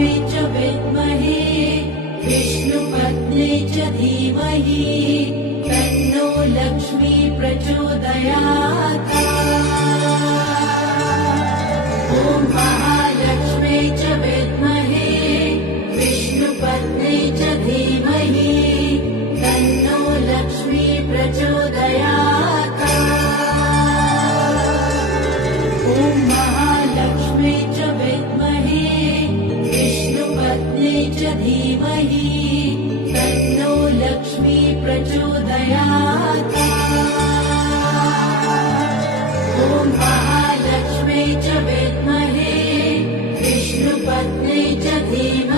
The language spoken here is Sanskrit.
महालक्ष्मी च विद्महे विष्णुपत्नी च धीमहि तन्नो लक्ष्मी प्रचोदयात्। ॐ महालक्ष्मी च विद्महे विष्णुपत्नी च धीमहि तन्नो लक्ष्मी प्रचोदयात्। ॐ महालक्ष्मी च विद्महे विष्णुपत्नी च धीमहि तन्नो लक्ष्मी प्रचोदयात्। ॐ महालक्ष्मी च विद्महे विष्णुपत्नी च धीमहि